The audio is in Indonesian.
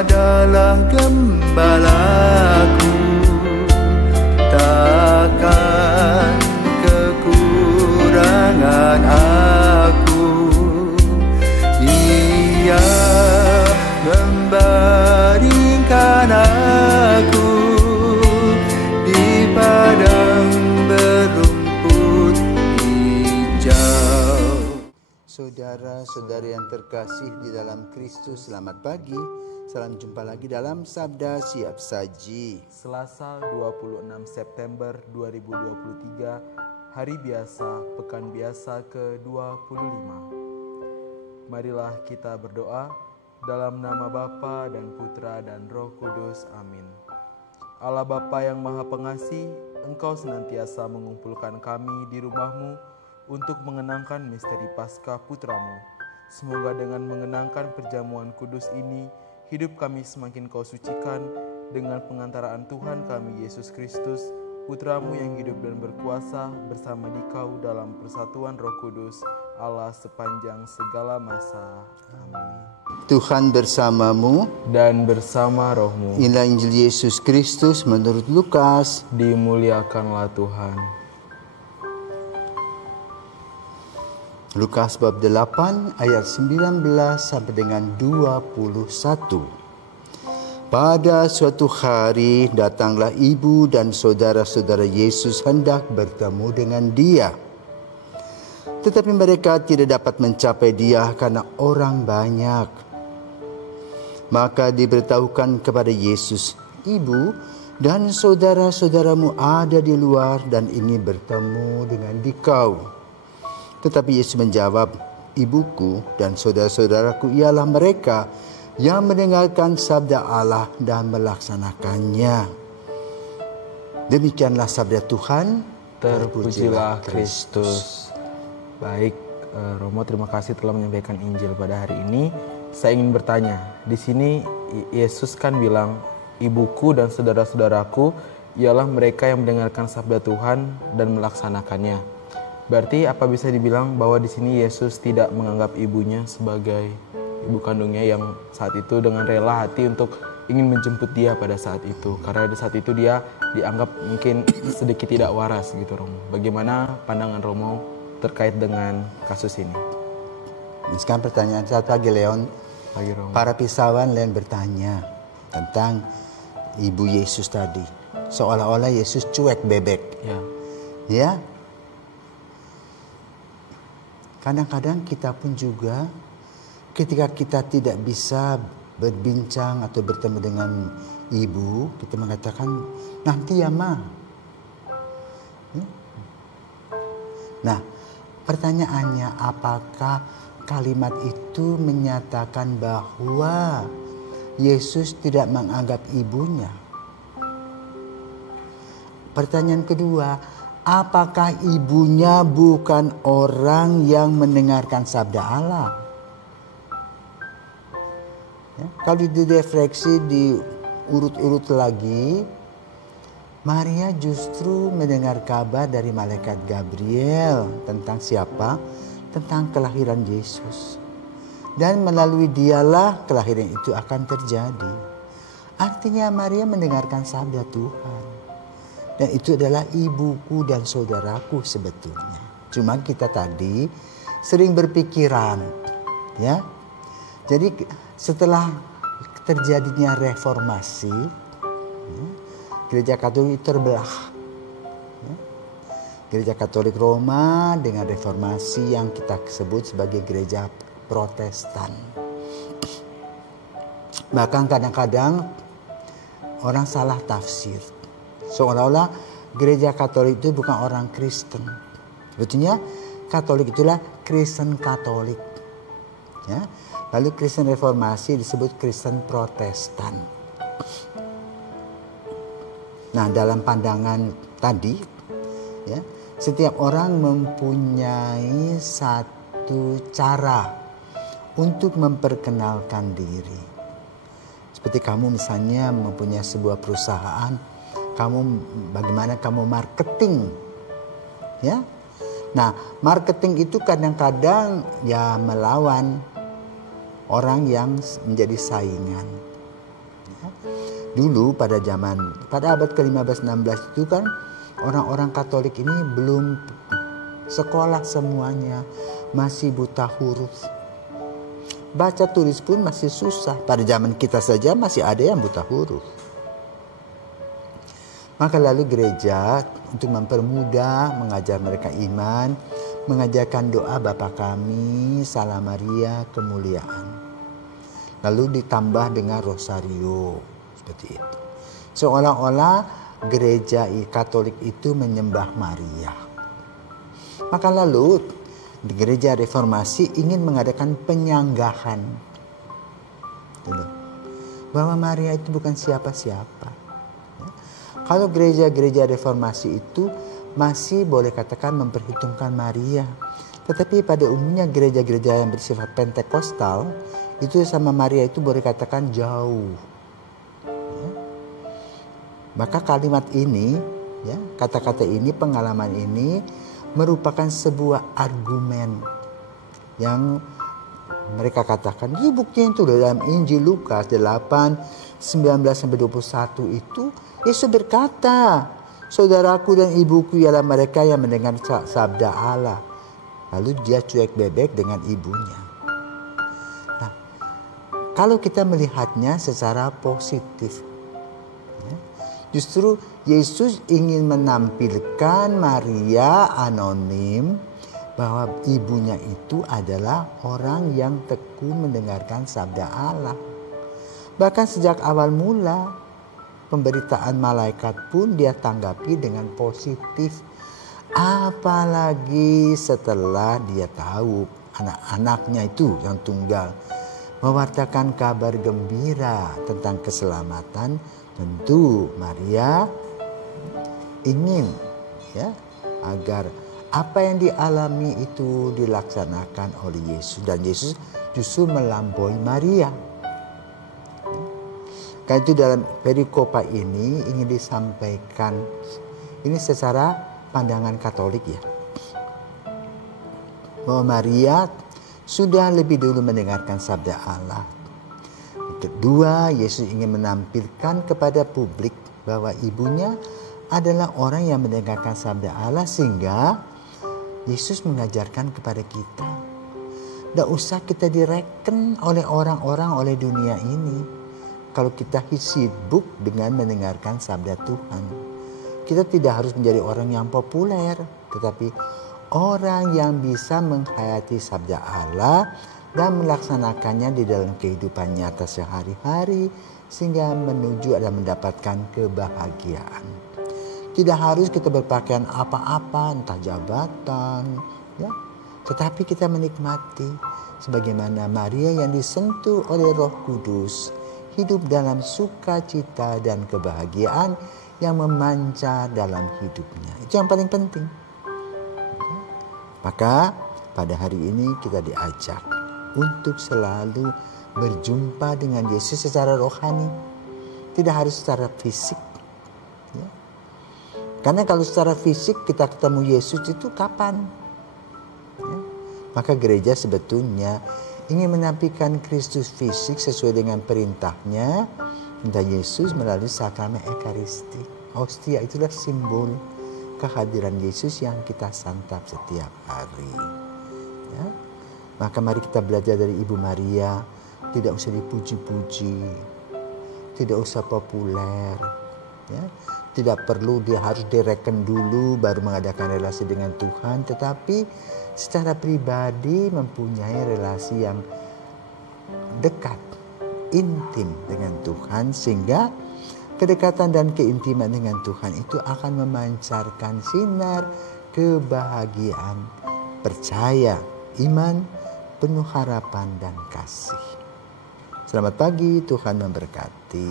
adalah gembalaku, takkan kekurangan aku. Ia membaringkan aku di padang berumput hijau. Saudara-saudari yang terkasih di dalam Kristus, selamat pagi. Salam jumpa lagi dalam Sabda Siap Saji. Selasa 26 September 2023, hari biasa, pekan biasa ke-25. Marilah kita berdoa dalam nama Bapa dan Putra dan Roh Kudus. Amin. Allah Bapa yang Maha Pengasih, Engkau senantiasa mengumpulkan kami di rumah-Mu untuk mengenangkan misteri Paskah Putra-Mu. Semoga dengan mengenangkan perjamuan kudus ini, hidup kami semakin Kau sucikan dengan pengantaraan Tuhan kami Yesus Kristus, Putra-Mu yang hidup dan berkuasa bersama Dikau dalam persatuan Roh Kudus, Allah sepanjang segala masa. Amin. Tuhan bersamamu Dan bersama rohmu. Inilah Injil Yesus Kristus menurut Lukas. Dimuliakanlah Tuhan. Lukas bab 8 ayat 19 sampai dengan 21. Pada suatu hari datanglah ibu dan saudara-saudara Yesus hendak bertemu dengan Dia. Tetapi mereka tidak dapat mencapai Dia karena orang banyak. Maka diberitahukan kepada Yesus, "Ibu dan saudara-saudaramu ada di luar dan ingin bertemu dengan Dikau." Tetapi Yesus menjawab, "Ibuku dan saudara-saudaraku ialah mereka yang mendengarkan sabda Allah dan melaksanakannya." Demikianlah sabda Tuhan. Terpujilah Kristus. Baik, Romo, terima kasih telah menyampaikan Injil pada hari ini. Saya ingin bertanya, di sini Yesus kan bilang, "Ibuku dan saudara-saudaraku ialah mereka yang mendengarkan sabda Tuhan dan melaksanakannya." Berarti apa bisa dibilang bahwa di sini Yesus tidak menganggap ibunya sebagai ibu kandungnya yang saat itu dengan rela hati untuk ingin menjemput dia pada saat itu, karena di saat itu dia dianggap mungkin sedikit tidak waras gitu, Romo. Bagaimana pandangan Romo terkait dengan kasus ini? Sekarang pertanyaan saat pagi, Leon. Pagi, Romo. Para pisawan Leon bertanya tentang ibu Yesus tadi, seolah-olah Yesus cuek bebek. Ya. Kadang-kadang kita pun juga ketika kita tidak bisa berbincang atau bertemu dengan ibu, kita mengatakan, "Nanti ya, Ma." Nah, pertanyaannya, apakah kalimat itu menyatakan bahwa Yesus tidak menganggap ibunya? Pertanyaan kedua, apakah ibunya bukan orang yang mendengarkan sabda Allah? Ya, kalau direfleksi, diurut-urut lagi, Maria justru mendengar kabar dari malaikat Gabriel tentang siapa? Tentang kelahiran Yesus. Dan melalui dialah kelahiran itu akan terjadi. Artinya Maria mendengarkan sabda Tuhan. Dan itu adalah ibuku dan saudaraku sebetulnya. Cuma kita tadi sering berpikiran, ya. Jadi setelah terjadinya reformasi, ya, Gereja Katolik terbelah. Ya. Gereja Katolik Roma dengan reformasi yang kita sebut sebagai Gereja Protestan. Bahkan kadang-kadang orang salah tafsir. Seolah-olah Gereja Katolik itu bukan orang Kristen. Sebetulnya Katolik itulah Kristen Katolik. Ya. Lalu Kristen Reformasi disebut Kristen Protestan. Nah, dalam pandangan tadi, ya, setiap orang mempunyai satu cara untuk memperkenalkan diri. Seperti kamu misalnya mempunyai sebuah perusahaan, bagaimana kamu marketing, ya. Nah, marketing itu kadang-kadang ya melawan orang yang menjadi saingan. Dulu pada abad ke-15-16 itu kan orang-orang Katolik ini belum sekolah semuanya, masih buta huruf. Baca tulis pun masih susah. Pada zaman kita saja masih ada yang buta huruf. Maka lalu gereja untuk mempermudah mengajar mereka iman, mengajarkan doa Bapa Kami, Salam Maria, kemuliaan. Lalu ditambah dengan rosario, seperti itu. Seolah-olah gereja Katolik itu menyembah Maria. Maka lalu di gereja reformasi ingin mengadakan penyanggahan bahwa Maria itu bukan siapa-siapa. Kalau gereja-gereja reformasi itu masih boleh katakan memperhitungkan Maria. Tetapi pada umumnya gereja-gereja yang bersifat Pentekostal itu sama Maria itu boleh katakan jauh. Maka kalimat ini, kata-kata ini, pengalaman ini merupakan sebuah argumen yang mereka katakan. Itu buktinya itu dalam Injil Lukas 8:19-21 itu Yesus berkata, saudaraku dan ibuku ialah mereka yang mendengar sabda Allah. Lalu dia cuek bebek dengan ibunya. Nah, kalau kita melihatnya secara positif, justru Yesus ingin menampilkan Maria anonim bahwa ibunya itu adalah orang yang tekun mendengarkan sabda Allah. Bahkan sejak awal mula pemberitaan malaikat pun dia tanggapi dengan positif. Apalagi setelah dia tahu anak-anaknya itu yang tunggal mewartakan kabar gembira tentang keselamatan. Tentu Maria ingin agar apa yang dialami itu dilaksanakan oleh Yesus. Dan Yesus justru melampaui Maria. Karena itu dalam perikopa ini ingin disampaikan, ini secara pandangan Katolik bahwa Maria sudah lebih dulu mendengarkan sabda Allah. Kedua, Yesus ingin menampilkan kepada publik bahwa ibunya adalah orang yang mendengarkan sabda Allah, sehingga Yesus mengajarkan kepada kita, tidak usah kita direken oleh orang-orang, oleh dunia ini. Kalau kita sibuk dengan mendengarkan sabda Tuhan, kita tidak harus menjadi orang yang populer, tetapi orang yang bisa menghayati sabda Allah dan melaksanakannya di dalam kehidupan nyata sehari-hari, sehingga menuju dan mendapatkan kebahagiaan. Tidak harus kita berpakaian apa-apa, entah jabatan, tetapi kita menikmati sebagaimana Maria yang disentuh oleh Roh Kudus, hidup dalam sukacita dan kebahagiaan yang memancar dalam hidupnya. Itu yang paling penting. Maka pada hari ini kita diajak untuk selalu berjumpa dengan Yesus secara rohani. Tidak harus secara fisik. Karena kalau secara fisik kita ketemu Yesus itu kapan? Maka gereja sebetulnya ingin menampilkan Kristus fisik sesuai dengan perintahnya, perintah Yesus melalui sakramen Ekaristi. Hostia itulah simbol kehadiran Yesus yang kita santap setiap hari. Maka mari kita belajar dari Ibu Maria, tidak usah dipuji-puji, tidak usah populer, tidak perlu dia harus direken dulu baru mengadakan relasi dengan Tuhan, tetapi secara pribadi mempunyai relasi yang dekat, intim dengan Tuhan, sehingga kedekatan dan keintiman dengan Tuhan itu akan memancarkan sinar kebahagiaan, percaya, iman, penuh harapan dan kasih. Selamat pagi, Tuhan memberkati.